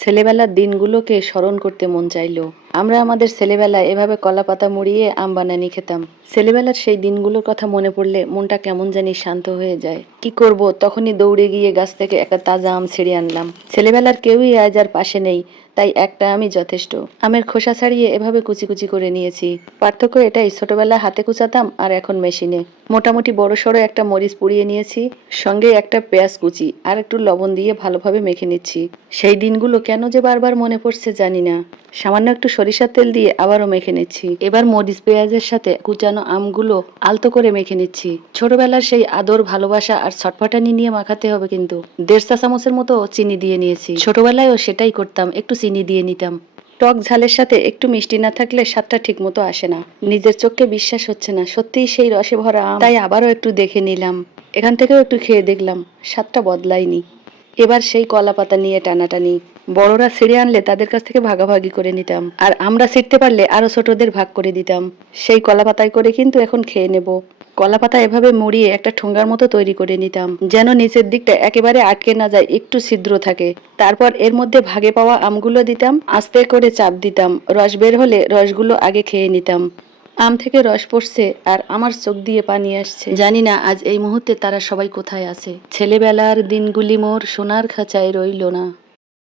ছেলেবেলার দিনগুলোকে স্মরণ করতে মন চাইলো। আমরা আমাদের ছেলেবেলায় এভাবে কলাপাতা মুড়িয়ে আম বানানি খেতাম। ছেলেবেলার সেই দিনগুলোর কথা মনে পড়লে মনটা কেমন জানি শান্ত হয়ে যায়। কি করব, তখনই দৌড়ে গিয়ে গাছ থেকে একটা তাজা আম ছিঁড়ে আনলাম। ছেলেবেলার কেউই আজ আর পাশে নেই, তাই একটা আমি যথেষ্ট। আমের খোসা ছাড়িয়ে এভাবে কুচি কুচি করে নিয়েছি। পার্থক্য এটাই, ছোটবেলায় হাতে কুচাতাম আর এখন মেশিনে। মোটামুটি বড়সড় একটা মরিচ পুড়িয়ে নিয়েছি, সঙ্গে একটা পেঁয়াজ কুচি আর একটু লবণ দিয়ে ভালোভাবে মেখে নিচ্ছি। সেই দিনগুলো কেন যে বারবার মনে পড়ছে জানি না। সামান্য একটু সরিষার তেল দিয়ে আবারও মেখে নিচ্ছি। এবার মরিচ পেঁয়াজের সাথে কুচানো আমগুলো আলতো করে মেখে নিচ্ছি। ছোটবেলার সেই আদর, ভালোবাসা আর ছটফটানি নিয়ে মাখাতে হবে কিন্তু। 1.5 চা চামচের মতো চিনি দিয়ে নিয়েছি। ছোটবেলায়ও সেটাই করতাম, একটু চিনি দিয়ে নিতাম। টক ঝালের সাথে একটু মিষ্টি না থাকলে স্বাদটা ঠিক মতো আসে না। নিজের চোখকে বিশ্বাস হচ্ছে না, সত্যিই সেই রসে ভরা আম। তাই আবারও একটু দেখে নিলাম। এখান থেকেও একটু খেয়ে দেখলাম, স্বাদটা বদলায়নি। এবার সেই কলা পাতা নিয়ে টানাটানি। বড়রা ছিঁড়ে আনলে তাদের কাছ থেকে ভাগাভাগি করে নিতাম, আর আমরা ছিঁড়তে পারলে আরো ছোটদের ভাগ করে দিতাম। সেই কলা পাতায় করে কিন্তু এখন খেয়ে নেব। কলা পাতা এভাবে মুড়িয়ে একটা ঠোঙ্গার মতো তৈরি করে নিতাম, যেন নিচের দিকটা একেবারে আটকে না যায়, একটু ছিদ্র থাকে। তারপর এর মধ্যে ভাগে পাওয়া আমগুলো দিতাম, আস্তে করে চাপ দিতাম। রস বের হলে রসগুলো আগে খেয়ে নিতাম। আম থেকে রস পড়ছে আর আমার চোখ দিয়ে পানি আসছে। জানি না আজ এই মুহূর্তে তারা সবাই কোথায় আছে। ছেলেবেলার দিনগুলি মোর সোনার খাঁচায় রইল না।